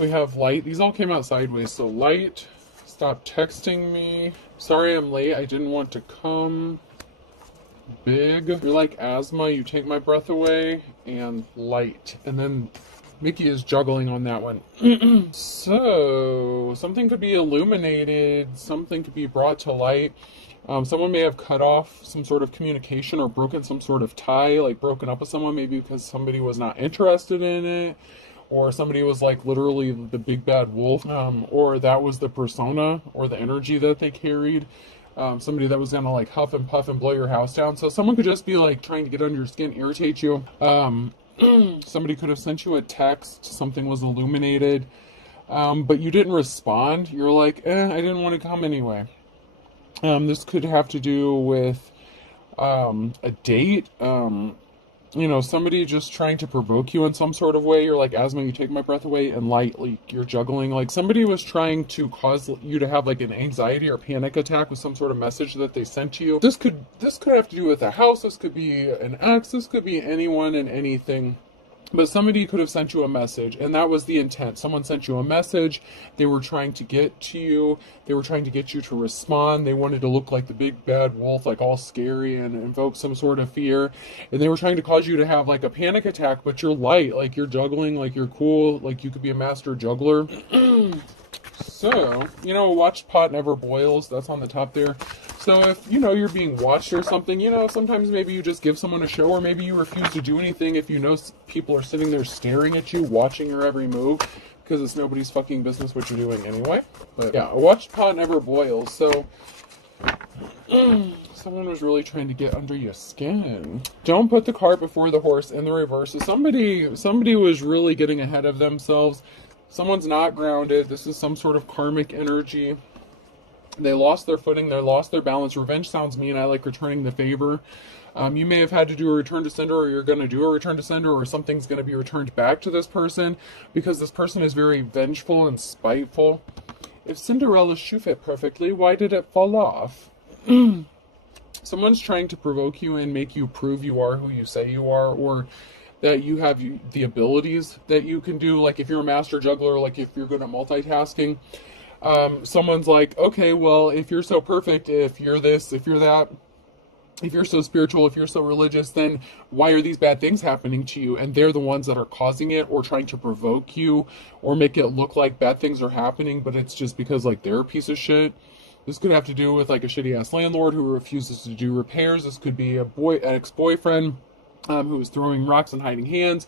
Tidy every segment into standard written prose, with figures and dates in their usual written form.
So we have light. These all came out sideways. So light, stop texting me. Sorry I'm late. I didn't want to come. Big. You're like asthma. You take my breath away. And light. And then Mickey is juggling on that one. So something could be illuminated. Something could be brought to light. Someone may have cut off some sort of communication or broken some sort of tie, like broken up with someone, maybe because somebody was not interested in it, or somebody was like literally the big bad wolf, or that was the persona or the energy that they carried. Somebody that was gonna like huff and puff and blow your house down. So someone could just be like trying to get under your skin, irritate you. Somebody could have sent you a text, something was illuminated, but you didn't respond. You're like, I didn't want to come anyway. This could have to do with a date, somebody just trying to provoke you in some sort of way. You're like, asthma, you take my breath away, and light, like you're juggling. Like somebody was trying to cause you to have like an anxiety or panic attack with some sort of message that they sent to you. This could have to do with a house. This could be an ex. This could be anyone and anything. But somebody could have sent you a message, and that was the intent. Someone sent you a message. They were trying to get to you. They were trying to get you to respond. They wanted to look like the big bad wolf, like all scary and invoke some sort of fear. And they were trying to cause you to have like a panic attack, but you're light, like you're juggling, like you're cool, like you could be a master juggler. So, a watched pot never boils. That's on the top there. So if, you're being watched or something, sometimes maybe you just give someone a show, or maybe you refuse to do anything if you know people are sitting there staring at you, watching your every move, because it's nobody's fucking business what you're doing anyway. But yeah, a watched pot never boils. So someone was really trying to get under your skin. Don't put the cart before the horse in the reverse. So somebody was really getting ahead of themselves. Someone's not grounded. This is some sort of karmic energy. They lost their footing. They lost their balance. Revenge sounds mean. I like returning the favor. You may have had to do a return to sender, or you're going to do a return to sender, or something's going to be returned back to this person, because this person is very vengeful and spiteful. If Cinderella's shoe fit perfectly, why did it fall off? Someone's trying to provoke you and make you prove you are who you say you are, or that you have the abilities that you can do. Like if you're a master juggler, like if you're good at multitasking, someone's like, okay, well, if you're so perfect, if you're this, if you're that, if you're so spiritual, if you're so religious, then why are these bad things happening to you? And they're the ones that are causing it, or trying to provoke you, or make it look like bad things are happening, but it's just because like they're a piece of shit. This could have to do with like a shitty ass landlord who refuses to do repairs. This could be an ex-boyfriend who is throwing rocks and hiding hands,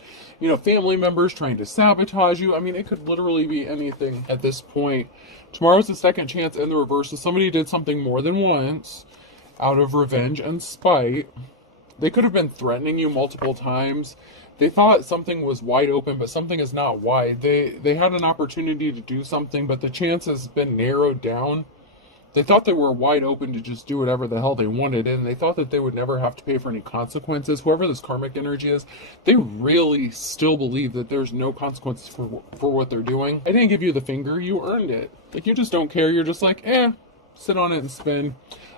family members trying to sabotage you. I mean, it could literally be anything at this point. Tomorrow's the second chance in the reverse. So somebody did something more than once out of revenge and spite. They could have been threatening you multiple times. They thought something was wide open, but something is not wide. They had an opportunity to do something, but the chance has been narrowed down. They thought they were wide open to just do whatever the hell they wanted, and they thought that they would never have to pay for any consequences. Whoever this karmic energy is, they really still believe that there's no consequences for what they're doing. I didn't give you the finger, you earned it. Like, you just don't care. You're just like, sit on it and spin.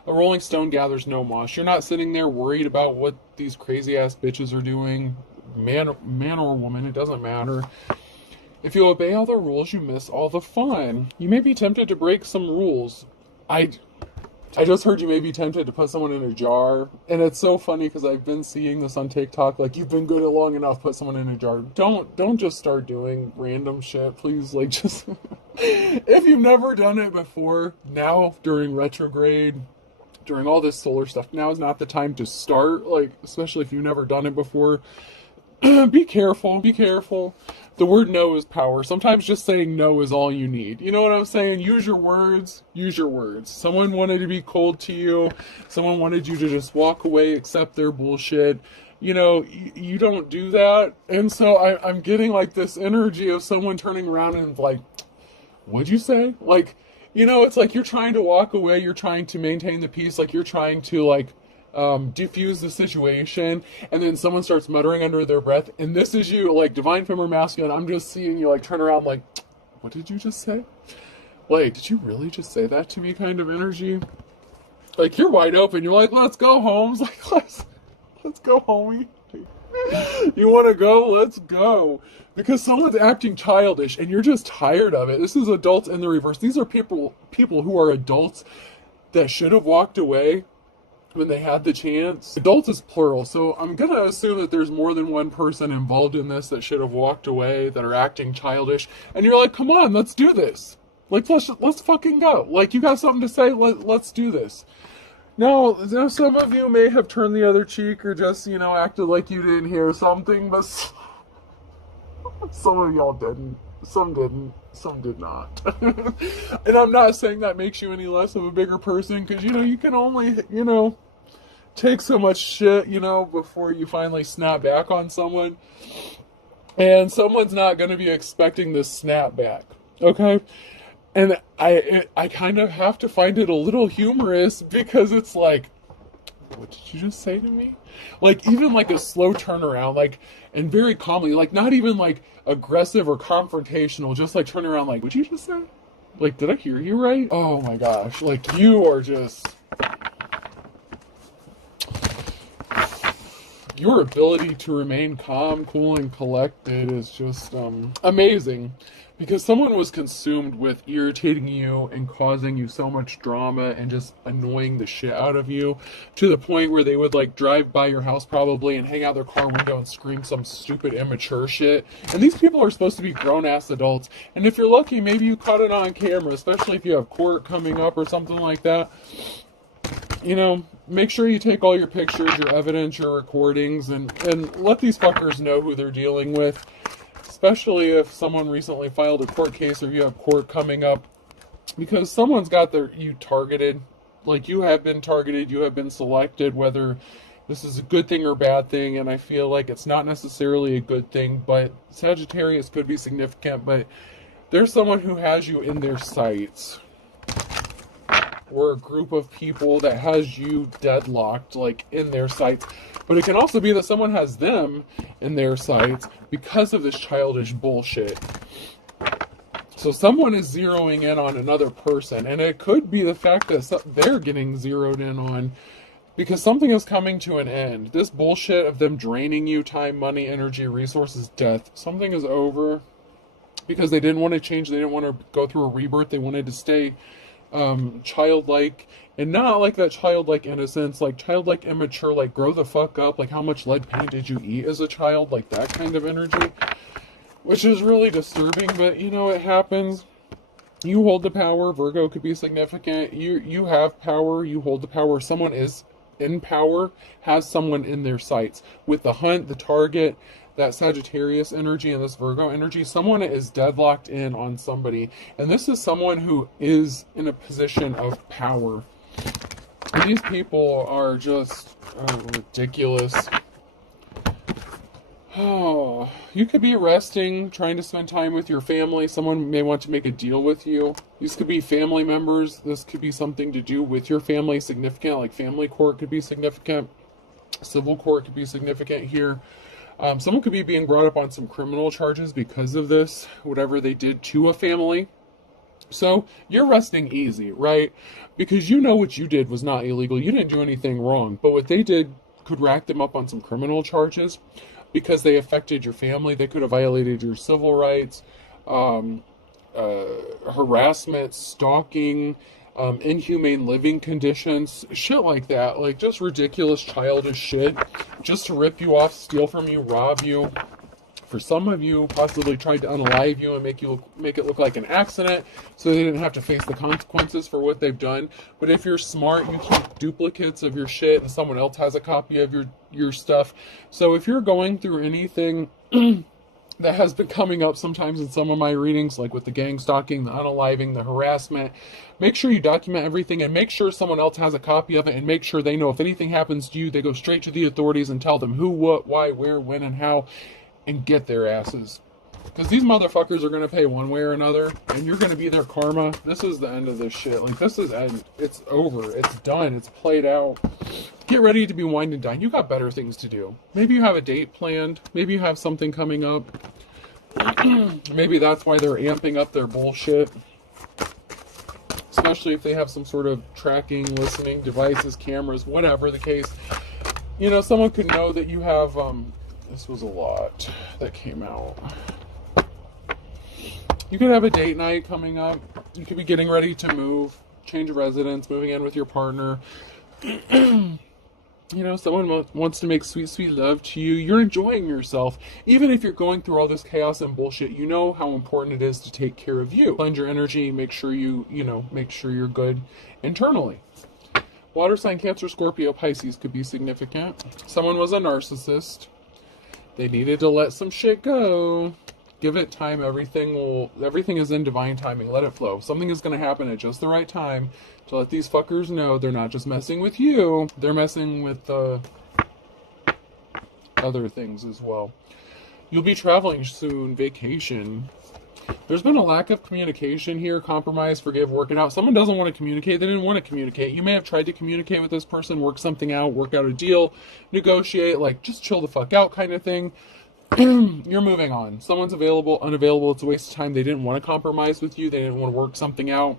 A rolling stone gathers no moss. You're not sitting there worried about what these crazy-ass bitches are doing. Man or woman, it doesn't matter. If you obey all the rules, you miss all the fun. You may be tempted to break some rules. I just heard you may be tempted to put someone in a jar, and it's so funny because I've been seeing this on TikTok, like, you've been good at long enough, put someone in a jar. Don't just start doing random shit, please. Like, just if you've never done it before, now during retrograde, during all this solar stuff, now is not the time to start, like, especially if you've never done it before. Be careful. The word no is power. Sometimes just saying no is all you need. You know what I'm saying? Use your words. Someone wanted to be cold to you. Someone wanted you to just walk away, accept their bullshit. You don't do that. And so I'm getting like this energy of someone turning around and like, what'd you say? Like, it's like you're trying to walk away. You're trying to maintain the peace. Like you're trying to like, diffuse the situation, and then someone starts muttering under their breath, and this is you, like divine feminine masculine. I'm just seeing you like turn around like, what did you just say? Like, did you really just say that to me kind of energy? Like, you're wide open. You're like, let's go, Holmes. Like, let's go, homie. You want to go? Let's go. Because someone's acting childish and you're just tired of it. This is adults in the reverse. These are people who are adults that should have walked away when they had the chance. Adults is plural, so I'm gonna assume that there's more than one person involved in this that should have walked away, that are acting childish, and you're like, come on, let's do this. Like, let's fucking go. Like, you got something to say? Let's do this. Now, some of you may have turned the other cheek or just, acted like you didn't hear something, but some of y'all didn't. Some didn't. Some did not. And I'm not saying that makes you any less of a bigger person, because, you can only, take so much shit, before you finally snap back on someone. And someone's not going to be expecting this snap back. Okay? And I kind of have to find it a little humorous, because it's like, what did you just say to me? Like, even like a slow turnaround, like, and very calmly, like, not even like aggressive or confrontational, just like turn around, like, what'd you just say? Like, did I hear you right? Oh my gosh, like, you are just, your ability to remain calm, cool, and collected is just amazing. Because someone was consumed with irritating you and causing you so much drama and just annoying the shit out of you, to the point where they would like drive by your house probably and hang out their car window and scream some stupid immature shit. And these people are supposed to be grown-ass adults. And if you're lucky, maybe you caught it on camera, especially if you have court coming up or something like that. Make sure you take all your pictures, your evidence, your recordings, and let these fuckers know who they're dealing with. Especially if someone recently filed a court case or you have court coming up. Because someone's got you targeted. Like, you have been targeted, you have been selected, whether this is a good thing or bad thing. And I feel like it's not necessarily a good thing, but Sagittarius could be significant. But there's someone who has you in their sights. Or a group of people that has you deadlocked, like, in their sights. But it can also be that someone has them in their sights because of this childish bullshit. So someone is zeroing in on another person. And it could be the fact that they're getting zeroed in on because something is coming to an end. This bullshit of them draining you time, money, energy, resources, death. Something is over because they didn't want to change. They didn't want to go through a rebirth. They wanted to stay childlike, and not like that childlike innocence, like childlike immature, like grow the fuck up, like how much lead paint did you eat as a child, like that kind of energy, which is really disturbing. But it happens. You hold the power. Virgo could be significant. You have power. You hold the power. Someone is in power, has someone in their sights. With the hunt, the target, that Sagittarius energy and this Virgo energy, someone is deadlocked in on somebody. And this is someone who is in a position of power. And these people are just ridiculous. Oh, you could be resting, trying to spend time with your family. Someone may want to make a deal with you. These could be family members. This could be something to do with your family, significant, like family court could be significant. Civil court could be significant here. Someone could be being brought up on some criminal charges because of this, whatever they did to a family. So you're resting easy, right? Because you know what you did was not illegal. You didn't do anything wrong. But what they did could rack them up on some criminal charges because they affected your family. They could have violated your civil rights, harassment, stalking, inhumane living conditions, shit like that. Like, just ridiculous, childish shit, just to rip you off, steal from you, rob you. For some of you, possibly tried to unalive you and make it look like an accident, so they didn't have to face the consequences for what they've done. But if you're smart, you keep duplicates of your shit, and someone else has a copy of your stuff. So if you're going through anything that has been coming up sometimes in some of my readings, like with the gang stalking, the unaliving, the harassment, make sure you document everything and make sure someone else has a copy of it, and make sure they know if anything happens to you, they go straight to the authorities and tell them who, what, why, where, when, and how, and get their asses. Because these motherfuckers are going to pay one way or another, and you're going to be their karma. This is the end of this shit. Like, this is end. It's over. It's done. It's played out. Get ready to be wined and dined. You got better things to do. Maybe you have a date planned. Maybe you have something coming up. Maybe that's why they're amping up their bullshit. Especially if they have some sort of tracking, listening devices, cameras, whatever the case. Someone could know that you have This was a lot that came out. You could have a date night coming up. You could be getting ready to move, change of residence, moving in with your partner. You know, someone wants to make sweet, sweet love to you. You're enjoying yourself. Even if you're going through all this chaos and bullshit, you know how important it is to take care of you. Cleanse your energy, make sure make sure you're good internally. Water sign, Cancer, Scorpio, Pisces could be significant. Someone was a narcissist. They needed to let some shit go. Give it time. Everything is in divine timing. Let it flow. Something is going to happen at just the right time to let these fuckers know they're not just messing with you. They're messing with other things as well. You'll be traveling soon. Vacation. There's been a lack of communication here. Compromise, forgive, work it out. Someone doesn't want to communicate. They didn't want to communicate. You may have tried to communicate with this person, work something out, work out a deal, negotiate, like just chill the fuck out kind of thing. You're moving on. Someone's available, unavailable. It's a waste of time. They didn't want to compromise with you. They didn't want to work something out.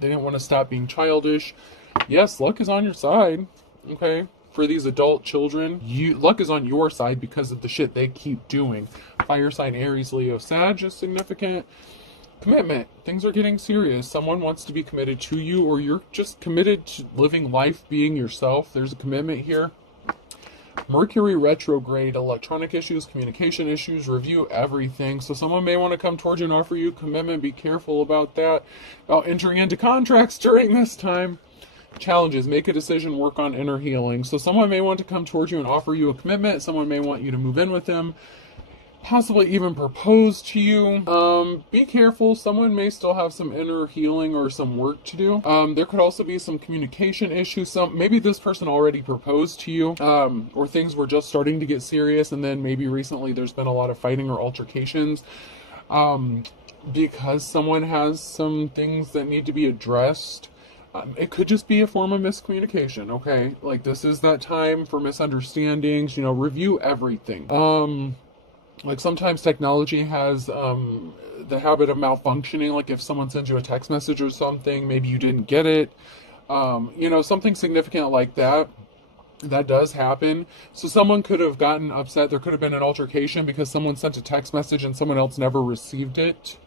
They didn't want to stop being childish. Yes, luck is on your side. Okay. For these adult children, luck is on your side because of the shit they keep doing. Fire sign, Aries, Leo, Sag is significant. Commitment. Things are getting serious. Someone wants to be committed to you, or you're just committed to living life, being yourself. There's a commitment here. Mercury retrograde, electronic issues, communication issues, review everything. So someone may want to come towards you and offer you commitment. Be careful about that. About entering into contracts during this time. Challenges, make a decision, work on inner healing. So someone may want to come towards you and offer you a commitment. Someone may want you to move in with them. Possibly even propose to you. Be careful. Someone may still have some inner healing or some work to do. There could also be some communication issues. Maybe this person already proposed to you, or things were just starting to get serious, and then maybe recently there's been a lot of fighting or altercations. Because someone has some things that need to be addressed. It could just be a form of miscommunication, okay? Like, this is that time for misunderstandings, review everything. Like, sometimes technology has the habit of malfunctioning. Like, if someone sends you a text message or something, maybe you didn't get it. Something significant like that. That does happen. So someone could have gotten upset. There could have been an altercation because someone sent a text message and someone else never received it.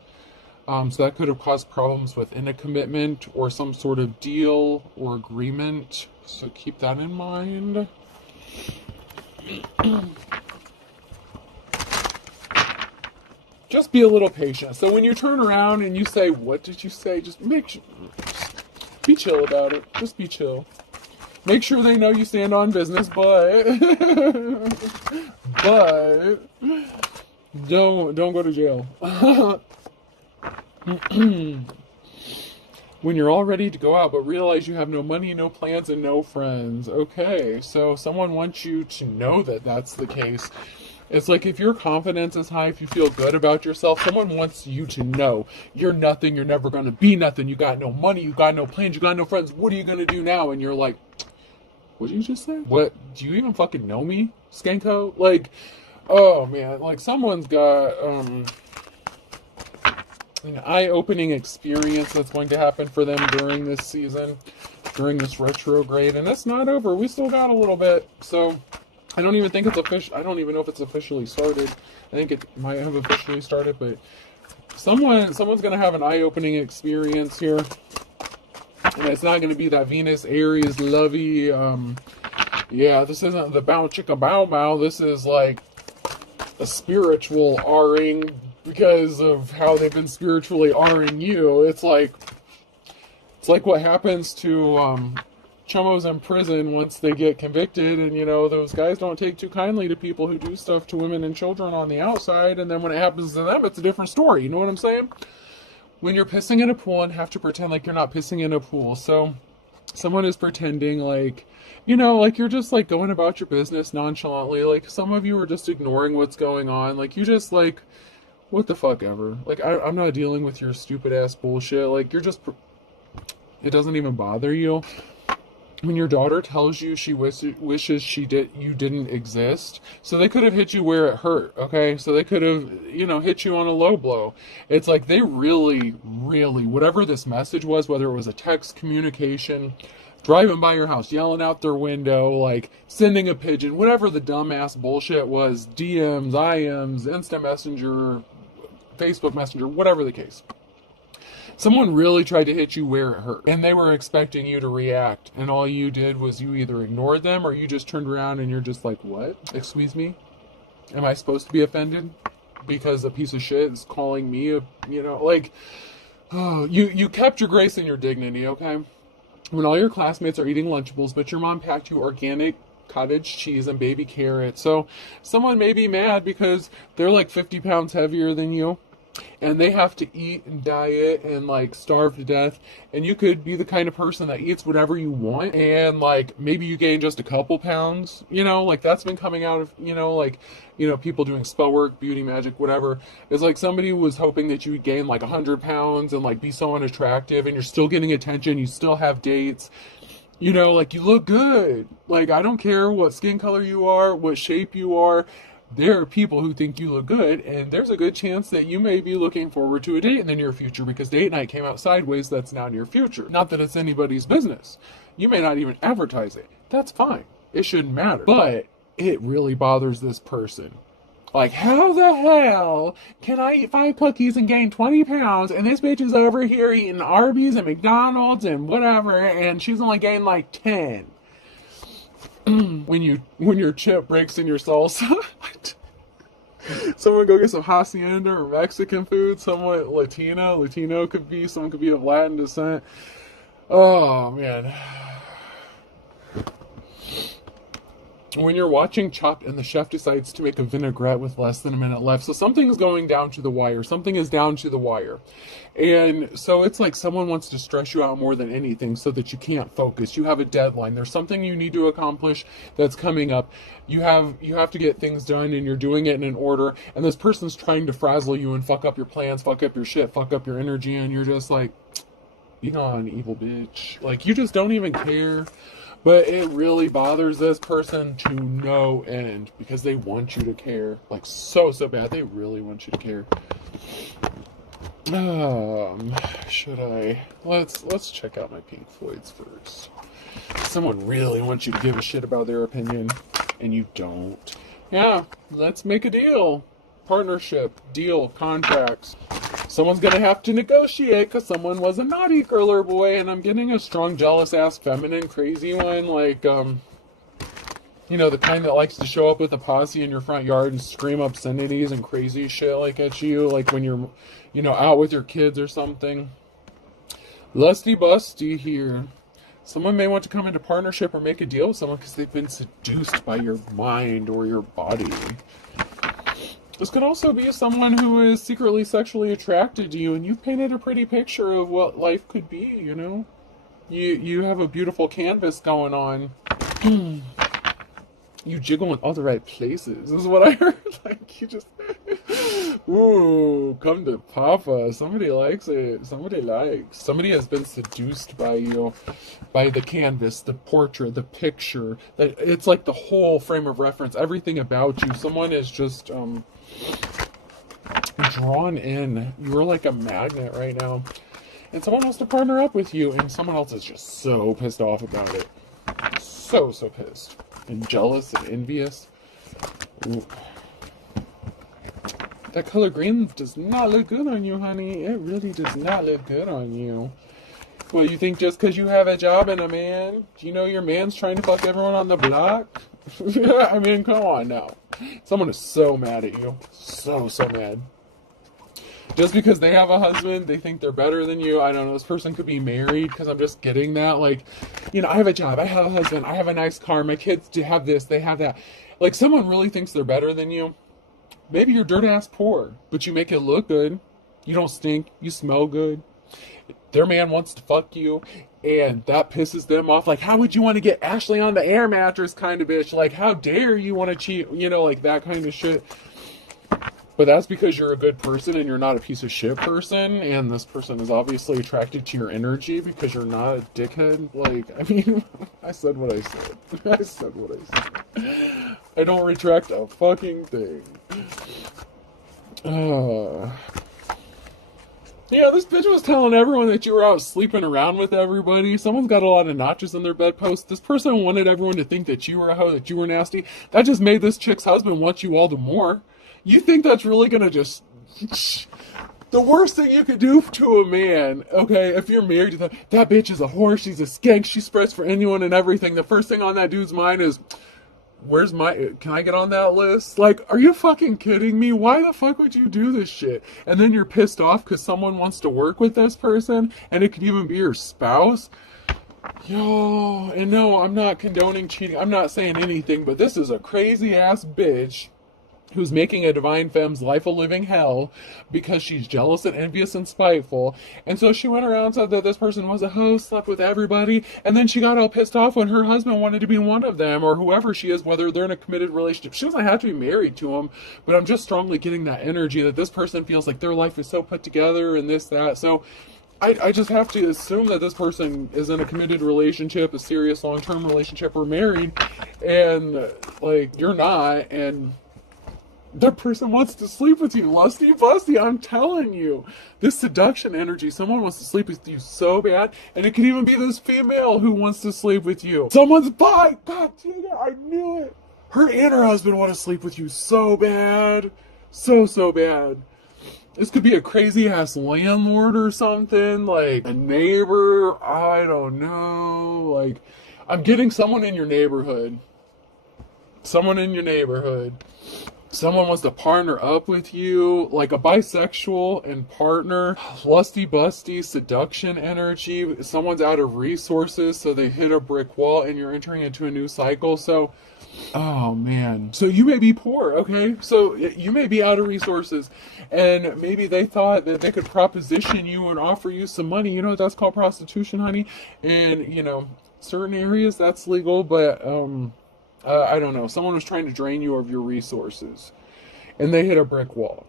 So that could have caused problems within a commitment or some sort of deal or agreement. So keep that in mind. Just be a little patient. So when you turn around and you say, what did you say? Just be chill about it. Just be chill. Make sure they know you stand on business, but don't go to jail. When you're all ready to go out, but realize you have no money, no plans, and no friends. Okay, so someone wants you to know that that's the case. It's like if your confidence is high, if you feel good about yourself, someone wants you to know you're nothing, you're never going to be nothing, you got no money, you got no plans, you got no friends, what are you going to do now? And you're like, what did you just say? What? Do you even fucking know me, Skanko? Like, oh man, like someone's got an eye-opening experience that's going to happen for them during this season, during this retrograde, and it's not over. We still got a little bit, so I don't even think it's official. I don't even know if it's officially started. I think it might have officially started, but someone's going to have an eye-opening experience here, and it's not going to be that Venus, Aries, lovey. Yeah, this isn't the bow chicka bow bow. This is like a spiritual R-ing. Because of how they've been spiritually R-ing you. It's like what happens to chummos in prison once they get convicted, and those guys don't take too kindly to people who do stuff to women and children on the outside, and then when it happens to them, it's a different story. You know what I'm saying? When you're pissing in a pool and have to pretend like you're not pissing in a pool. So someone is pretending like, like you're just like going about your business nonchalantly. Like some of you are just ignoring what's going on. Like you just like, what the fuck ever. Like, I'm not dealing with your stupid ass bullshit. Like, you're just, it doesn't even bother you. When your daughter tells you she wishes you didn't exist. So they could have hit you where it hurt, okay? So they could have, hit you on a low blow. It's like they really, really, whatever this message was, whether it was a text communication, driving by your house, yelling out their window, like sending a pigeon, whatever the dumbass bullshit was, DMs, IMs, Instant Messenger, Facebook Messenger, whatever the case. Someone really tried to hit you where it hurt, and they were expecting you to react, and all you did was you either ignored them or you just turned around and you're just like, what? Excuse me? Am I supposed to be offended because a piece of shit is calling me a, like, oh, you kept your grace and your dignity, okay? When all your classmates are eating Lunchables, but your mom packed you organic cottage cheese and baby carrots. So someone may be mad because they're like 50 pounds heavier than you, and they have to eat and diet and like starve to death, and you could be the kind of person that eats whatever you want, and like maybe you gain just a couple pounds, like that's been coming out of, people doing spell work, beauty magic, whatever. It's like somebody was hoping that you would gain like 100 pounds and like be so unattractive, and you're still getting attention, you still have dates, like you look good. Like, I don't care what skin color you are, what shape you are. There are people who think you look good, and there's a good chance that you may be looking forward to a date in the near future because date night came out sideways. That's now near future. Not that it's anybody's business. You may not even advertise it. That's fine. It shouldn't matter. But it really bothers this person. Like, how the hell can I eat 5 cookies and gain 20 pounds, and this bitch is over here eating Arby's and McDonald's and whatever, and she's only gained like 10? when your chip breaks in your salsa. Someone go get some hacienda or Mexican food. Someone Latino could be. Someone could be of Latin descent. Oh man. When you're watching Chopped and the chef decides to make a vinaigrette with less than a minute left. So something's going down to the wire. Something is down to the wire. And so it's like someone wants to stress you out more than anything so that you can't focus. You have a deadline. There's something you need to accomplish that's coming up. You have to get things done, and you're doing it in an order. And this person's trying to frazzle you and fuck up your plans, fuck up your shit, fuck up your energy. And you're just like, you're not an evil bitch. Like, you just don't even care. But it really bothers this person to no end because they want you to care. Like, so bad. They really want you to care. Should I? Let's check out my Pink Floyds first. Someone really wants you to give a shit about their opinion, and you don't. Yeah, let's make a deal. Partnership, deal, contracts. Someone's gonna have to negotiate because someone was a naughty girl or boy, and I'm getting a strong, jealous-ass, feminine, crazy one, like, the kind that likes to show up with a posse in your front yard and scream obscenities and crazy shit, like, at you, like when you're, out with your kids or something. Lusty busty here. Someone may want to come into partnership or make a deal with someone because they've been seduced by your mind or your body. This could also be someone who is secretly sexually attracted to you, and you've painted a pretty picture of what life could be, You have a beautiful canvas going on. You jiggle in all the right places, is what I heard. Like, you just, ooh, come to Papa. Somebody likes it. Somebody has been seduced by you, by the canvas, the portrait, the picture. It's like the whole frame of reference, everything about you. Someone is just, drawn in. You're like a magnet right now. And someone wants to partner up with you, and someone else is just so pissed off about it. So pissed. And jealous and envious. Ooh. That color green does not look good on you, honey. It really does not look good on you. Well, you think just because you have a job and a man, do you know your man's trying to fuck everyone on the block? I mean, come on now. Someone is so mad at you. So mad. Just because they have a husband, they think they're better than you. I don't know. This person could be married because I'm just getting that. Like, I have a job. I have a husband. I have a nice car. My kids have this. They have that. Like, someone really thinks they're better than you. Maybe you're dirt-ass poor, but you make it look good. You don't stink. You smell good. Their man wants to fuck you, and that pisses them off. Like, how would you want to get Ashley on the air mattress kind of bitch? Like, how dare you want to cheat? Like that kind of shit. But that's because you're a good person and you're not a piece of shit person, and this person is obviously attracted to your energy because you're not a dickhead. Like, I mean, I said what I said. I don't retract a fucking thing. Yeah, this bitch was telling everyone that you were out sleeping around with everybody. Someone's got a lot of notches in their bedpost. This person wanted everyone to think that you were a hoe, that you were nasty. That just made this chick's husband want you all the more. You think that's really gonna just... The worst thing you could do to a man, okay, if you're married to that bitch is a whore, she's a skank, she spreads for anyone and everything. The first thing on that dude's mind is... can I get on that list? Like, are you fucking kidding me? Why the fuck would you do this shit? And then you're pissed off because someone wants to work with this person, and it could even be your spouse. Yo, and no, I'm not condoning cheating. I'm not saying anything, but this is a crazy ass bitch who's making a divine femme's life a living hell because she's jealous and envious and spiteful. And so she went around and said that this person was a hoe, slept with everybody, and then she got all pissed off when her husband wanted to be one of them, or whoever she is, whether they're in a committed relationship. She doesn't have to be married to him, but I'm just strongly getting that energy that this person feels like their life is so put together and this, that. So I just have to assume that this person is in a committed relationship, a serious long-term relationship, or married, and like you're not, and that person wants to sleep with you. Lusty busty, I'm telling you. This seduction energy, someone wants to sleep with you so bad. And it could even be this female who wants to sleep with you. Someone's bi. God dang it, I knew it. Her and her husband want to sleep with you so bad. So bad. This could be a crazy ass landlord or something. Like a neighbor. I don't know. Like, I'm getting someone in your neighborhood. Someone in your neighborhood. Someone wants to partner up with you, like a bisexual and partner, lusty busty, seduction energy. Someone's out of resources, so they hit a brick wall and you're entering into a new cycle. So, oh man. So you may be poor, okay? So you may be out of resources, and maybe they thought that they could proposition you and offer you some money. You know what that's called? Prostitution, honey. And, you know, certain areas that's legal, but, I don't know. Someone was trying to drain you of your resources, and they hit a brick wall.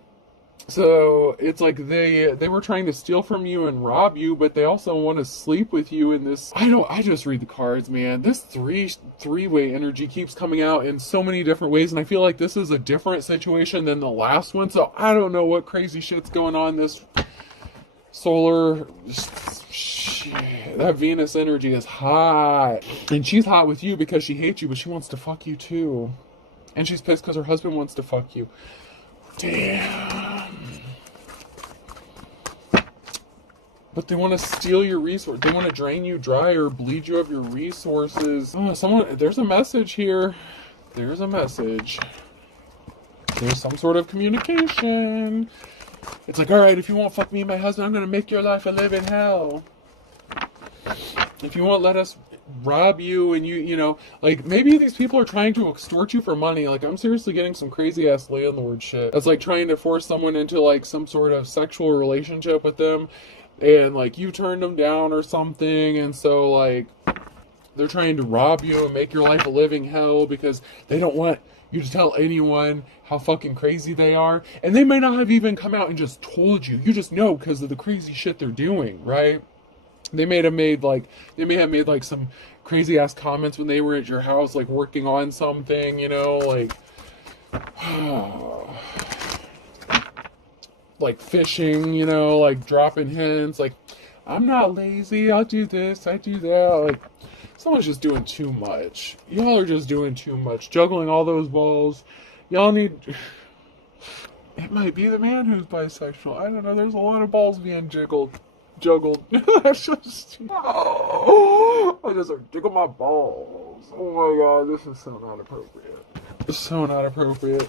So it's like they were trying to steal from you and rob you, but they also want to sleep with you in this. I just read the cards, man. This three-way energy keeps coming out in so many different ways, and I feel like this is a different situation than the last one. So I don't know what crazy shit's going on. This solar... That Venus energy is hot. And she's hot with you because she hates you, but she wants to fuck you too. And she's pissed because her husband wants to fuck you. Damn. But they want to steal your resources. They want to drain you dry or bleed you of your resources. Oh, there's a message here. There's a message. There's some sort of communication. It's like, alright, if you won't fuck me and my husband, I'm going to make your life a living hell. If you won't let us rob you, and you know, like, maybe these people are trying to extort you for money. Like, I'm seriously getting some crazy ass landlord shit. That's like trying to force someone into like some sort of sexual relationship with them, and like you turned them down or something, and so like they're trying to rob you and make your life a living hell because they don't want you to tell anyone how fucking crazy they are. And they may not have even come out and just told you. You just know because of the crazy shit they're doing, right? They may have made like some crazy ass comments when they were at your house, like working on something, you know, like like fishing, you know, like dropping hints, like, I'm not lazy, I'll do this, I do that. Like, someone's just doing too much. Y'all are just doing too much, juggling all those balls. Y'all need... It might be the man who's bisexual. I don't know, there's a lot of balls being juggled. That's just... Oh, I just jiggle my balls. Oh my god, this is so not appropriate. So not appropriate.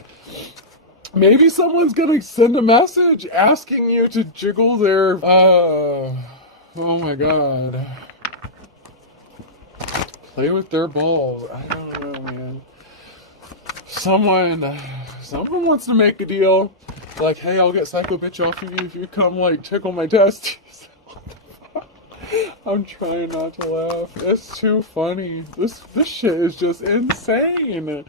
Maybe someone's gonna send a message asking you to jiggle their... Oh my god. Play with their balls. I don't know, man. Someone wants to make a deal. Like, hey, I'll get psycho bitch off of you if you come, like, tickle my testes. I'm trying not to laugh. It's too funny. This shit is just insane.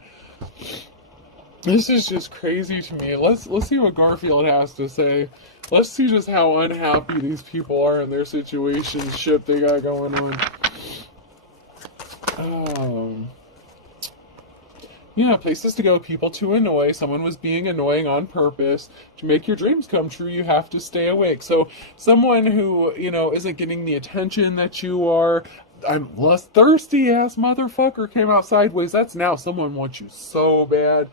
This is just crazy to me. Let's see what Garfield has to say. Let's see just how unhappy these people are in their situationship they got going on. Yeah, places to go, people to annoy. Someone was being annoying on purpose. To make your dreams come true, you have to stay awake. So, someone who, isn't getting the attention that you are, I'm less thirsty ass motherfucker came out sideways. That's now someone wants you so bad.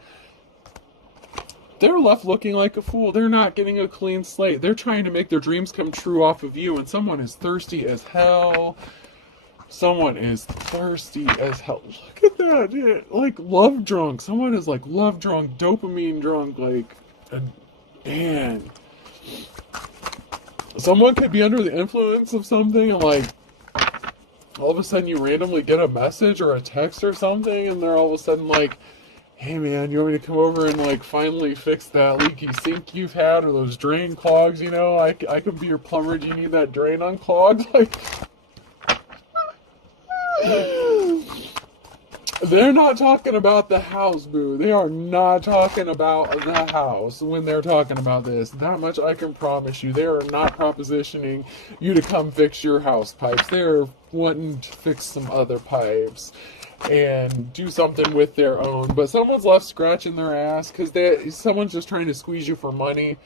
They're left looking like a fool. They're not getting a clean slate. They're trying to make their dreams come true off of you, and someone is thirsty as hell. Someone is thirsty as hell. Look at that, dude. Like love drunk. Someone is like love drunk, dopamine drunk, like, man. Someone could be under the influence of something and like all of a sudden you randomly get a message or a text or something and they're all of a sudden like, hey man, you want me to come over and like finally fix that leaky sink you've had or those drain clogs, I can be your plumber. Do you need that drain unclogged? Like, they're not talking about the house, boo. They are not talking about the house when they're talking about this. That much I can promise you. They are not propositioning you to come fix your house pipes. They're wanting to fix some other pipes and do something with their own. But someone's left scratching their ass because someone's just trying to squeeze you for money.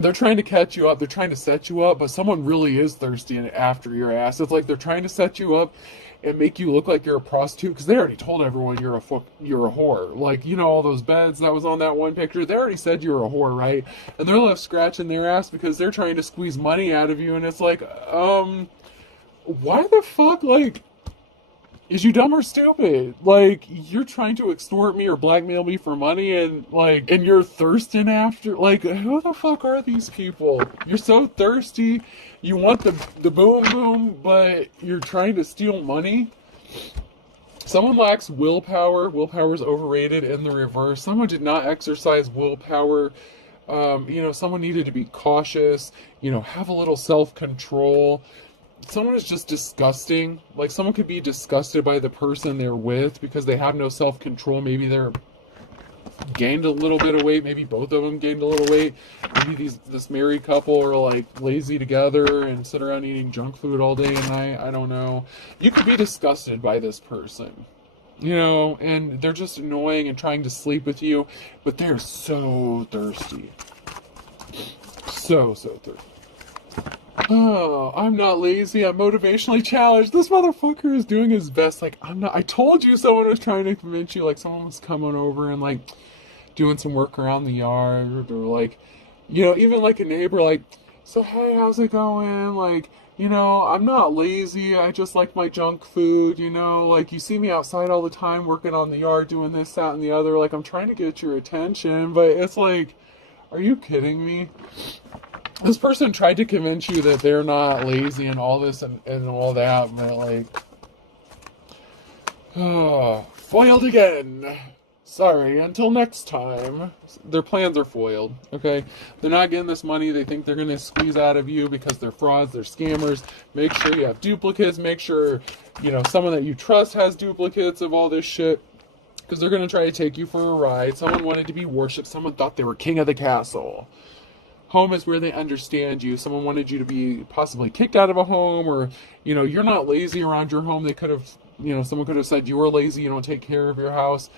They're trying to catch you up. They're trying to set you up, but someone really is thirsty and after your ass. It's like they're trying to set you up and make you look like you're a prostitute because they already told everyone you're a whore. Like, all those beds that was on that one picture, they already said you're a whore, right? And they're left scratching their ass because they're trying to squeeze money out of you. And it's like, why the fuck, like, is you dumb or stupid? Like, you're trying to extort me or blackmail me for money and you're thirsting after, like, who the fuck are these people? You're so thirsty, you want the boom boom, but you're trying to steal money? Someone lacks willpower. Willpower is overrated in the reverse. Someone did not exercise willpower. Someone needed to be cautious, have a little self-control. Someone is just disgusting. Like, someone could be disgusted by the person they're with because they have no self-control. Maybe they're gained a little bit of weight. Maybe both of them gained a little weight. Maybe this married couple are like lazy together and sit around eating junk food all day and night. I don't know. You could be disgusted by this person, and they're just annoying and trying to sleep with you, but they're so thirsty. So thirsty. Oh, I'm not lazy. I'm motivationally challenged. This motherfucker is doing his best. Like, I'm not. I told you someone was trying to convince you. Like, someone was coming over and, like, doing some work around the yard. Or, like, even, like, a neighbor, like, so, hey, how's it going? Like, I'm not lazy. I just like my junk food, Like, you see me outside all the time working on the yard, doing this, that, and the other. Like, I'm trying to get your attention. But it's like, are you kidding me? This person tried to convince you that they're not lazy and all this and all that, but like, foiled again. Sorry, until next time. Their plans are foiled, okay? They're not getting this money they think they're going to squeeze out of you because they're frauds, they're scammers. Make sure you have duplicates. Make sure, someone that you trust has duplicates of all this shit because they're going to try to take you for a ride. Someone wanted to be worshipped. Someone thought they were king of the castle. Home is where they understand you. Someone wanted you to be possibly kicked out of a home or, you're not lazy around your home. They could have, someone could have said you were lazy, you don't take care of your house.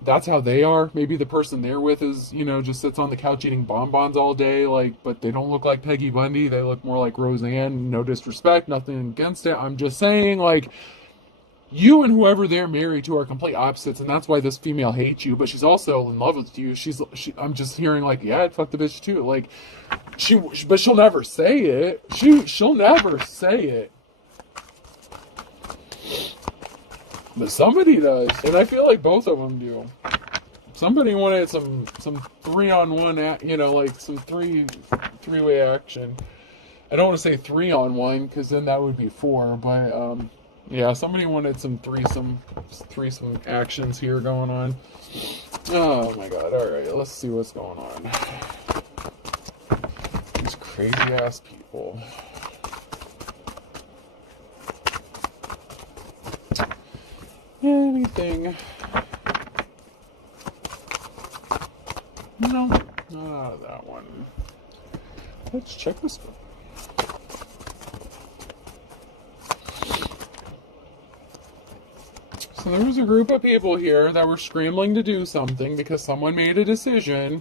That's how they are. Maybe the person they're with is, just sits on the couch eating bonbons all day, but they don't look like Peggy Bundy. They look more like Roseanne. No disrespect, nothing against it. I'm just saying, you and whoever they're married to are complete opposites, and that's why this female hates you, but she's also in love with you. I'm just hearing, yeah, I'd fuck the bitch too. But she'll never say it. She'll never say it. But somebody does, and I feel like both of them do. Somebody wanted some 3-on-1, some three-way action. I don't want to say 3-on-1, because then that would be 4, but, yeah, somebody wanted some threesome actions here going on. Oh my god, alright, let's see what's going on. These crazy ass people. Anything. No, not out of that one. Let's check this one. So there was a group of people here that were scrambling to do something because someone made a decision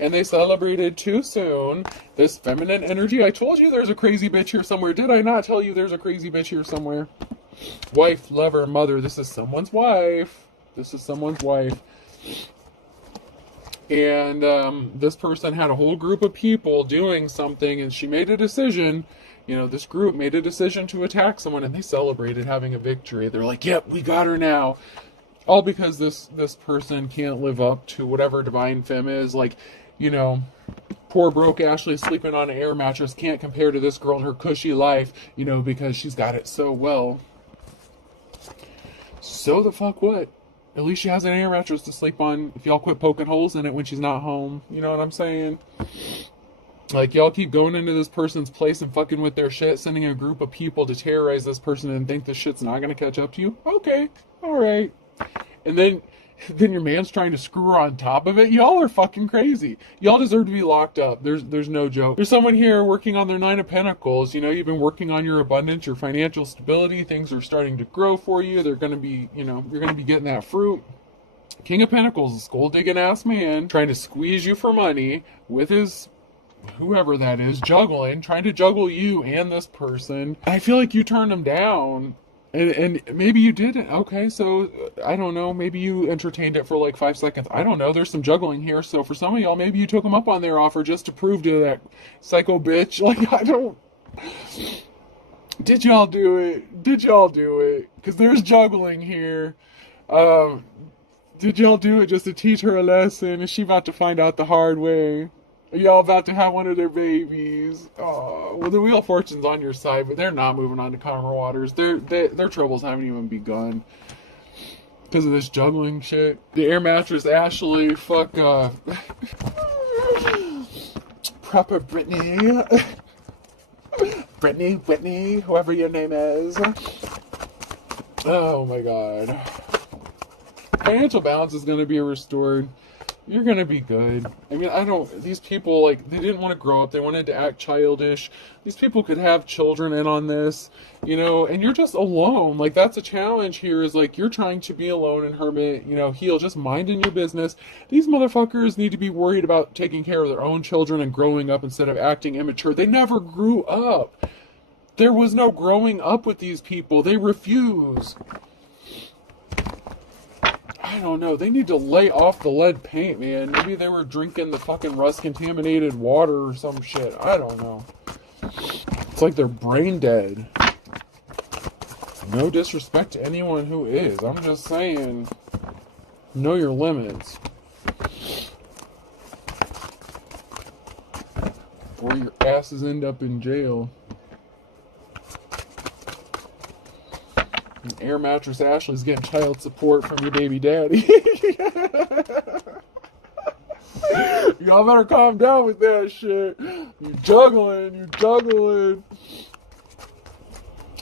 and they celebrated too soon. This feminine energy. I told you there's a crazy bitch here somewhere. Did I not tell you there's a crazy bitch here somewhere? Wife, lover, mother. This is someone's wife. This is someone's wife. And this person had a whole group of people doing something, and she made a decision. You know, this group made a decision to attack someone, and they celebrated having a victory. They're like, yep, we got her now. All because this person can't live up to whatever divine femme is. Like, you know, poor broke Ashley sleeping on an air mattress can't compare to this girl and her cushy life, you know, because she's got it so well. So the fuck what? At least she has an air mattress to sleep on if y'all quit poking holes in it when she's not home. You know what I'm saying? Like, y'all keep going into this person's place and fucking with their shit, sending a group of people to terrorize this person and think this shit's not gonna catch up to you? Okay, alright. And then your man's trying to screw her on top of it? Y'all are fucking crazy. Y'all deserve to be locked up. There's no joke. There's someone here working on their 9 of Pentacles. You know, you've been working on your abundance, your financial stability. Things are starting to grow for you. They're going to be, you know, you're going to be getting that fruit. King of Pentacles, a skull-digging ass man, trying to squeeze you for money with his, whoever that is, juggling, trying to juggle you and this person. I feel like you turned him down. And maybe you didn't. Okay, so I don't know. Maybe you entertained it for like 5 seconds. I don't know. There's some juggling here. So for some of y'all, maybe you took them up on their offer just to prove to that psycho bitch. Like, I don't... Did y'all do it? Did y'all do it? Because there's juggling here. Did y'all do it just to teach her a lesson? Is she about to find out the hard way? Are y'all about to have one of their babies? Oh, well, the Wheel of Fortune's on your side, but they're not moving on to calmer waters. Their troubles haven't even begun because of this juggling shit. The air mattress, Ashley, fuck, proper Brittany, Whitney, whoever your name is. Oh my God. Financial balance is going to be restored. You're going to be good. I mean, these people, like, they didn't want to grow up. They wanted to act childish. These people could have children in on this, you know, and you're just alone. Like, that's a challenge here is, like, you're trying to be alone and hermit, you know, heal, just minding your business. These motherfuckers need to be worried about taking care of their own children and growing up instead of acting immature. They never grew up. There was no growing up with these people. They refuse. I don't know. They need to lay off the lead paint, man. Maybe they were drinking the fucking rust-contaminated water or some shit. I don't know. It's like they're brain dead. No disrespect to anyone who is. I'm just saying, know your limits. Or your asses end up in jail. Air mattress Ashley's getting child support from your baby daddy. Y'all better calm down with that shit. You juggling.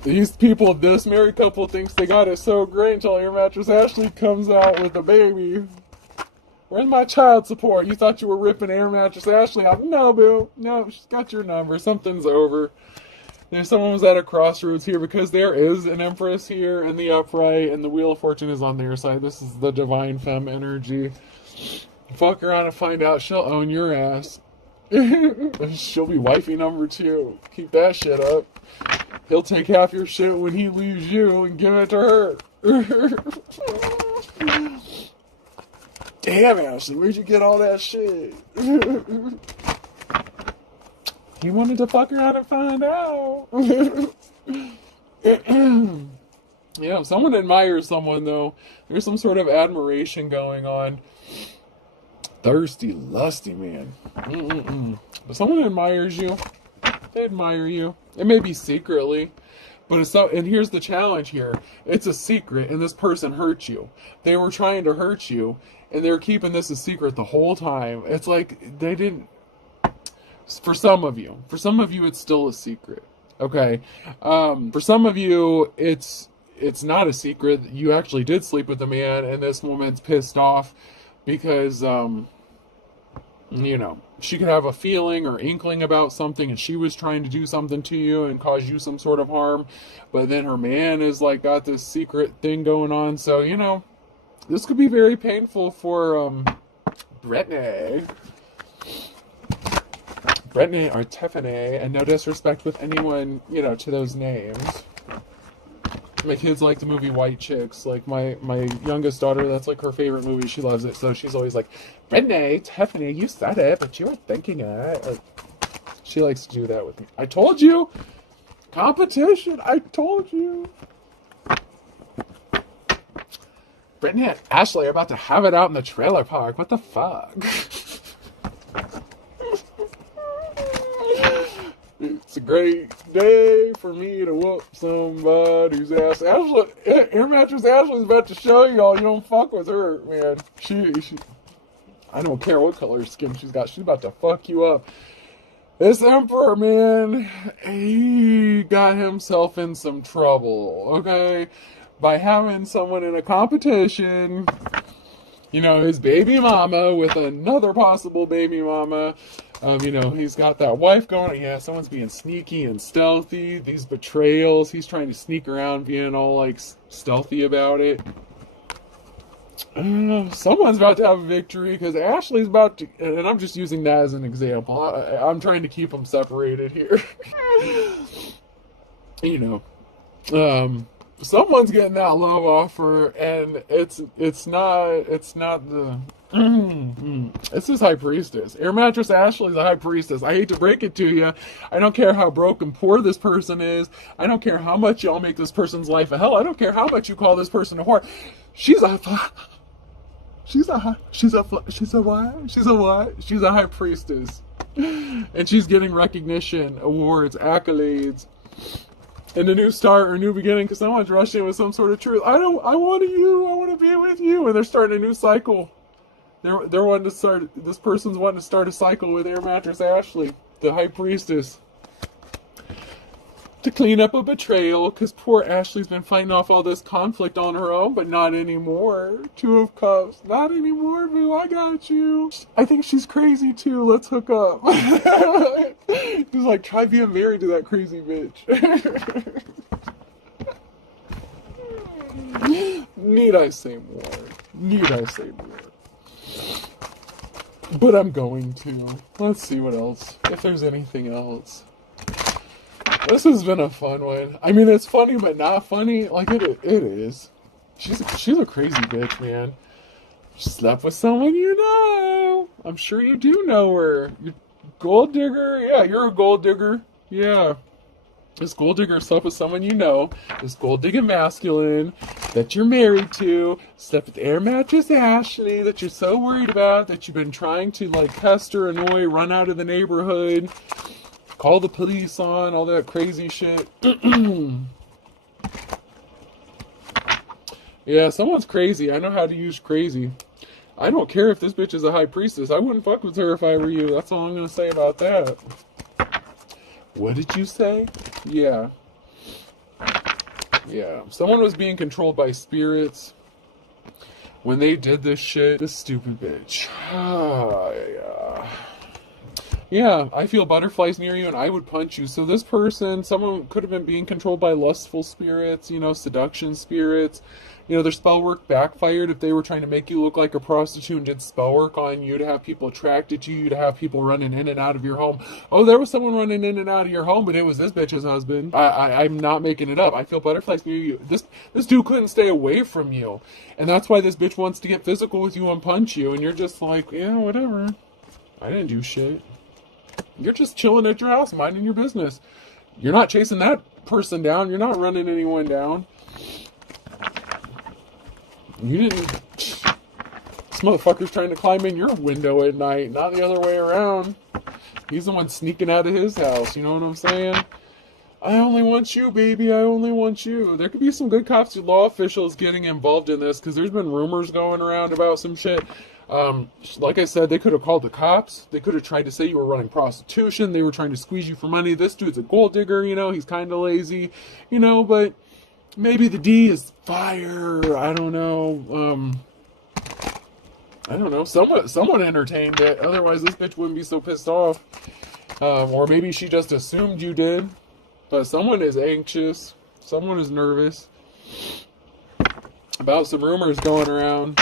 These people, this married couple thinks they got it so great until Air mattress Ashley comes out with a baby. Where's my child support? You thought you were ripping Air mattress Ashley off? No, boo. No, she's got your number. Something's over. There's someone who's at a crossroads here because there is an Empress here in the upright and the Wheel of Fortune is on their side. This is the divine femme energy. Fuck around and find out she'll own your ass. She'll be wifey number 2. Keep that shit up. He'll take half your shit when he leaves you and give it to her. Damn, Ashley, where'd you get all that shit? He wanted to fuck around and find out. Yeah, if someone admires someone, though, there's some sort of admiration going on. Thirsty, lusty man. But someone admires you. They admire you. It may be secretly, but it's so. And here's the challenge here. It's a secret, and this person hurt you. They were trying to hurt you, and they were keeping this a secret the whole time. It's like they didn't. For some of you, it's still a secret. Okay. For some of you, it's not a secret. You actually did sleep with the man, and this woman's pissed off because You know, she could have a feeling or inkling about something and she was trying to do something to you and cause you some sort of harm, but then her man is like got this secret thing going on. So, you know, this could be very painful for Brittany. Brittany or Tiffany, and no disrespect with anyone, you know, to those names. My kids like the movie White Chicks. Like my youngest daughter, that's like her favorite movie. She loves it. So she's always like, Brittany, Tiffany, you said it, but you were thinking it. Like, she likes to do that with me. I told you. Competition. I told you. Brittany and Ashley are about to have it out in the trailer park. What the fuck? It's a great day for me to whoop somebody's ass. Ashley, Air Mattress Ashley's about to show y'all you don't fuck with her, man. She I don't care what color skin she's got. She's about to fuck you up. This Emperor, man, he got himself in some trouble, okay? By having someone in a competition, you know, his baby mama with another possible baby mama. You know, he's got that wife going. Yeah, someone's being sneaky and stealthy. These betrayals. He's trying to sneak around, being all like stealthy about it. Someone's about to have a victory because Ashley's about to, and I'm just using that as an example. I'm trying to keep them separated here. You know, someone's getting that love offer, and it's not the. It's this high priestess. Air Mattress Ashley's a high priestess. I hate to break it to you. I don't care how broke and poor this person is. I don't care how much y'all make this person's life a hell. I don't care how much you call this person a whore. She's a high priestess. And she's getting recognition, awards, accolades. And a new start or a new beginning because someone's rushing with some sort of truth. I want to be with you. And they're starting a new cycle. They're wanting to start. This person's wanting to start a cycle with Air Mattress Ashley, the high priestess, to clean up a betrayal. Because poor Ashley's been fighting off all this conflict on her own, but not anymore. Two of Cups, not anymore, boo. I got you. I think she's crazy too. Let's hook up. He's like, try being married to that crazy bitch. Need I say more? But I'm going to. Let's see what else. If there's anything else. This has been a fun one. I mean, it's funny, but not funny. Like, it is. She's a crazy bitch, man. She slept with someone you know. I'm sure you do know her. You gold digger? Yeah, you're a gold digger. Yeah. This gold digger slept with someone you know. This gold digging masculine that you're married to. Slept with Air Mattress Ashley that you're so worried about. That you've been trying to, like, pester, annoy, run out of the neighborhood. Call the police on, all that crazy shit. Yeah, someone's crazy. I know how to use crazy. I don't care if this bitch is a high priestess. I wouldn't fuck with her if I were you. That's all I'm going to say about that. What did you say? Yeah. Yeah. Someone was being controlled by spirits when they did this shit. This stupid bitch. Yeah. Yeah, I feel butterflies near you and I would punch you. So this person, someone could have been being controlled by lustful spirits, you know, seduction spirits. You know, their spell work backfired if they were trying to make you look like a prostitute and did spell work on you to have people attracted to you, to have people running in and out of your home. Oh, there was someone running in and out of your home, but it was this bitch's husband. I'm not making it up. I feel butterflies near you. This dude couldn't stay away from you. And that's why this bitch wants to get physical with you and punch you. And you're just like, yeah, whatever. I didn't do shit. You're just chilling at your house, minding your business. You're not chasing that person down. You're not running anyone down. You didn't. This motherfucker's trying to climb in your window at night, not the other way around. He's the one sneaking out of his house. You know what I'm saying? I only want you, baby. I only want you. There could be some good cops and law officials getting involved in this because there's been rumors going around about some shit. Like I said, they could have called the cops. They could have tried to say you were running prostitution. They were trying to squeeze you for money. This dude's a gold digger, you know. He's kind of lazy, you know, but maybe the D is fire. I don't know. I don't know. Someone entertained it. Otherwise, this bitch wouldn't be so pissed off. Or maybe she just assumed you did. But someone is anxious. Someone is nervous about some rumors going around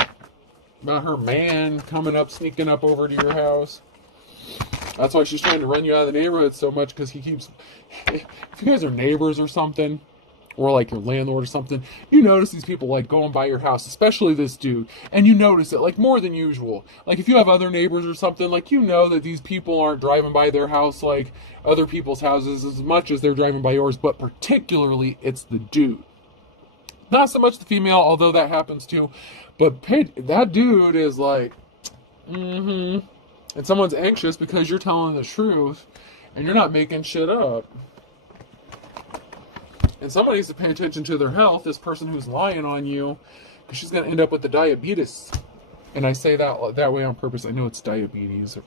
about her man coming up, sneaking up over to your house. That's why she's trying to run you out of the neighborhood so much, because he keeps... If you guys are neighbors or something, or like your landlord or something, you notice these people like going by your house, especially this dude, and you notice it like more than usual. Like if you have other neighbors or something, like you know that these people aren't driving by their house like other people's houses as much as they're driving by yours, but particularly it's the dude. Not so much the female, although that happens too, but that dude is like, and someone's anxious because you're telling the truth and you're not making shit up. And someone needs to pay attention to their health, this person who's lying on you, because she's going to end up with the diabetes. And I say that way on purpose. I know it's diabetes.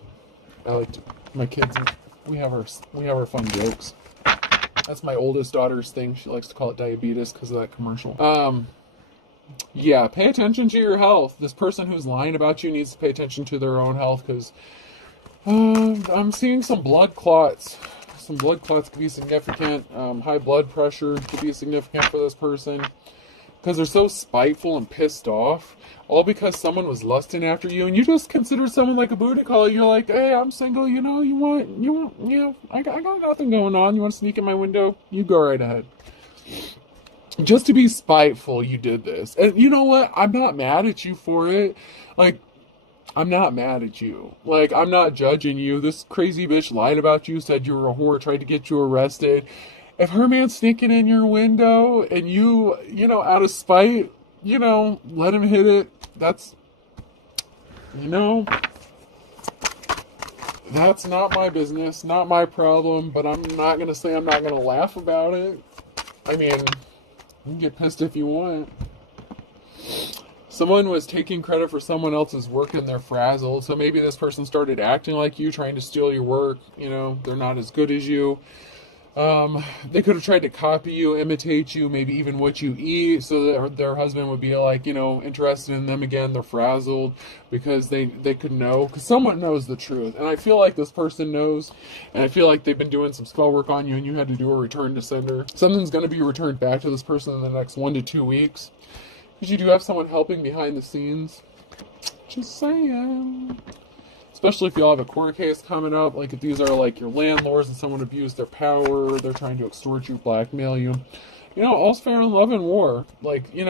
I like to, my kids, we have our fun jokes. That's my oldest daughter's thing. She likes to call it diabetes because of that commercial. Yeah, pay attention to your health. This person who's lying about you needs to pay attention to their own health, because I'm seeing some blood clots. Some blood clots could be significant. High blood pressure could be significant for this person, because they're so spiteful and pissed off, all because someone was lusting after you, and you just consider someone like a booty call. You're like, hey, I'm single, you know, I got nothing going on. You want to sneak in my window? You go right ahead. Just to be spiteful, you did this. And you know what? I'm not mad at you for it. Like, I'm not mad at you. Like, I'm not judging you. This crazy bitch lied about you, said you were a whore, tried to get you arrested. If her man's sneaking in your window and you out of spite, let him hit it, that's not my business, not my problem, but I'm not going to say I'm not going to laugh about it. I mean, you can get pissed if you want. Someone was taking credit for someone else's work and they're frazzled. So maybe this person started acting like you, trying to steal your work. They're not as good as you. They could have tried to copy you, imitate you, maybe even what you eat, so that their husband would be like, interested in them again. They're frazzled because they could know, because someone knows the truth. And I feel like this person knows, and I feel like they've been doing some spell work on you, and you had to do a return to sender. Something's going to be returned back to this person in the next 1 to 2 weeks. Because you do have someone helping behind the scenes. Just saying. Especially if y'all have a court case coming up. Like if these are like your landlords and someone abused their power. They're trying to extort you, blackmail you. All's fair in love and war. Like, they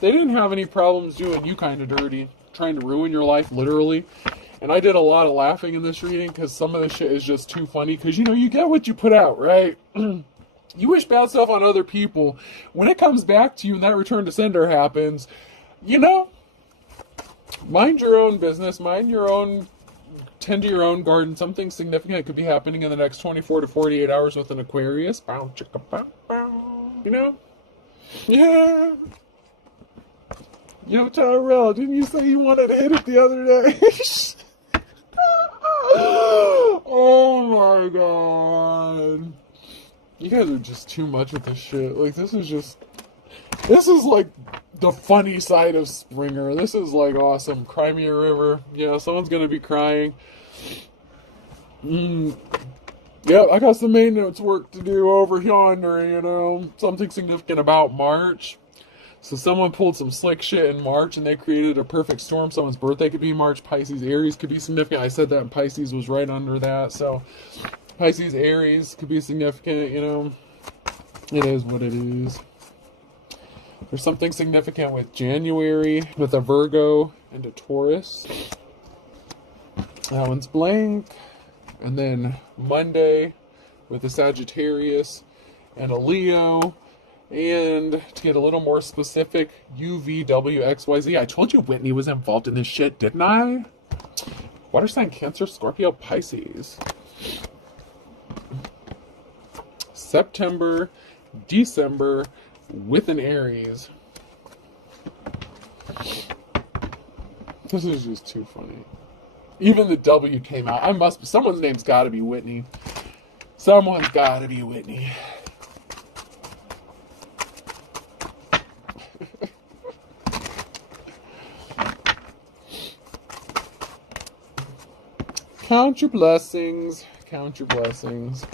didn't have any problems doing you kind of dirty. Trying to ruin your life, literally. And I did a lot of laughing in this reading because some of this shit is just too funny. Because, you get what you put out, right? You wish bad stuff on other people. When it comes back to you and that return to sender happens, mind your own business, tend to your own garden. Something significant could be happening in the next 24 to 48 hours with an Aquarius. Bow, chicka, bow, bow. Yeah. Tyrell, didn't you say you wanted to hit it the other day? Oh my God. You guys are just too much with this shit. Like, this is like the funny side of Springer. This is like awesome. Cry me a river. Yeah, someone's gonna be crying. Yeah, I got some maintenance work to do over yonder, Something significant about March. So someone pulled some slick shit in March and they created a perfect storm. Someone's birthday could be March. Pisces, Aries could be significant. I said that and Pisces was right under that. So Pisces, Aries could be significant, It is what it is. There's something significant with January, with a Virgo and a Taurus. That one's blank. And then Monday with a Sagittarius and a Leo. And to get a little more specific, UVWXYZ. I told you Whitney was involved in this shit, didn't I? Water sign, Cancer, Scorpio, Pisces. September, December with an Aries. This is just too funny. Even the W came out. Someone's name's got to be Whitney. Someone's got to be Whitney. Count your blessings. Count your blessings.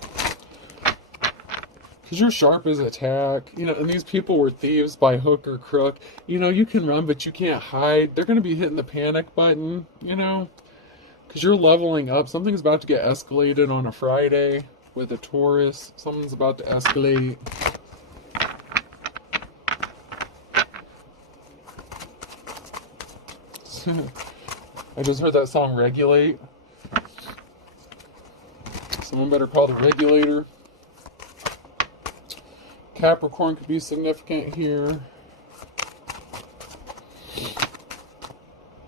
Because you're sharp as attack. You know, and these people were thieves by hook or crook. You know, you can run, but you can't hide. They're going to be hitting the panic button, you know. Because you're leveling up. Something's about to get escalated on a Friday with a Taurus. Something's about to escalate. I just heard that song Regulate. Someone better call the regulator. Capricorn could be significant here.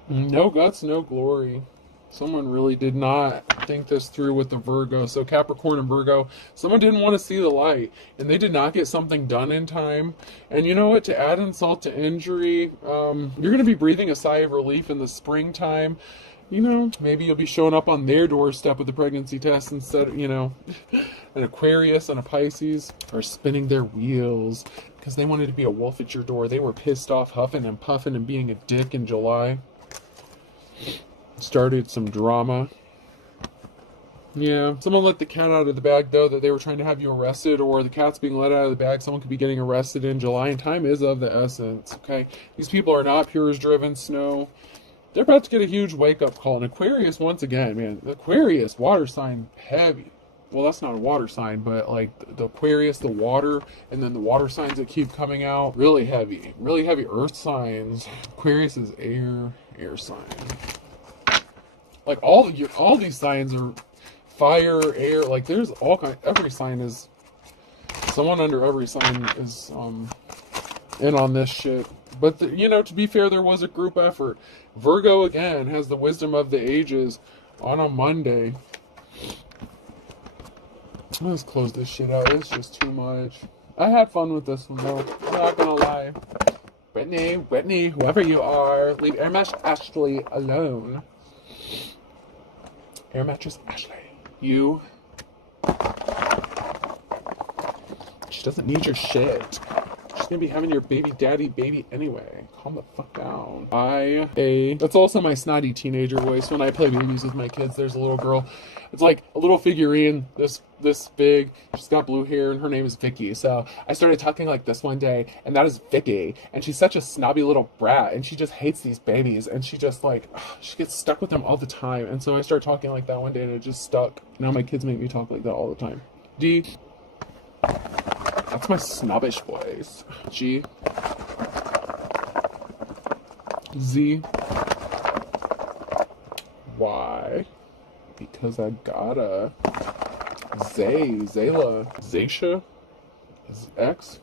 No guts, no glory. Someone really did not think this through with the Virgo. So Capricorn and Virgo, someone didn't want to see the light, and they did not get something done in time. And you know what? To add insult to injury, you're going to be breathing a sigh of relief in the springtime. You know, maybe you'll be showing up on their doorstep with a pregnancy test instead of, you know, an Aquarius and a Pisces are spinning their wheels because they wanted to be a wolf at your door. They were pissed off, huffing and puffing and being a dick in July. Started some drama. Yeah, someone let the cat out of the bag, though, that they were trying to have you arrested, or the cat's being let out of the bag. Someone could be getting arrested in July, and time is of the essence, okay? These people are not pure-as-driven snow. They're about to get a huge wake-up call. And Aquarius, once again, man, Aquarius, water sign, heavy. Well, that's not a water sign, but like the Aquarius, the water, and then the water signs that keep coming out, really heavy earth signs. Aquarius is air sign. Like all these signs are fire, air. Like there's all kind. Every sign is someone under every sign is in on this shit. But you know, to be fair, there was a group effort. Virgo again has the wisdom of the ages on a Monday. Let's close this shit out. It's just too much. I had fun with this one though. I'm not gonna lie. Whitney, whoever you are, leave Air Mattress Ashley alone. Air Mattress Ashley. You. She doesn't need your shit. She's gonna be having your baby daddy baby anyway. Calm the fuck down. That's also my snotty teenager voice. When I play babies with my kids, there's a little girl. It's like a little figurine, this big. She's got blue hair, and her name is Vicky. So I started talking like this one day, and that is Vicky. And she's such a snobby little brat, and she just hates these babies. And she just like, she gets stuck with them all the time. And so I started talking like that one day, and it just stuck. Now my kids make me talk like that all the time. D. That's my snobbish voice. G. Z. Y. Because I gotta. Zayla. Zaysha. X.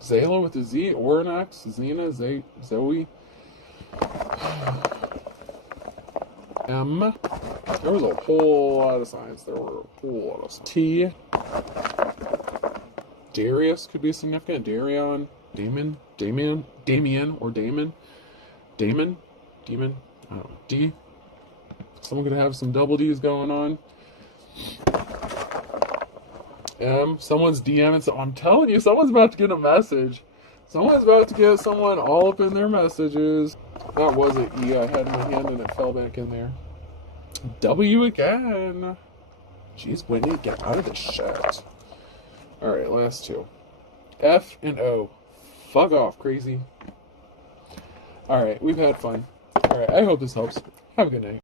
Zayla with a Z or an X. Zena. Zoe. M. There was a whole lot of signs. T. Darius could be significant. Darion. Damien. I don't know. D. Someone could have some double D's going on. Someone's DMing. So I'm telling you, someone's about to get a message. Someone's about to get someone all up in their messages. That was an E I had in my hand and it fell back in there. W again. Jeez, Whitney, get out of this shit. Alright, last two. F and O. Fuck off, crazy. Alright, we've had fun. Alright, I hope this helps. Have a good night.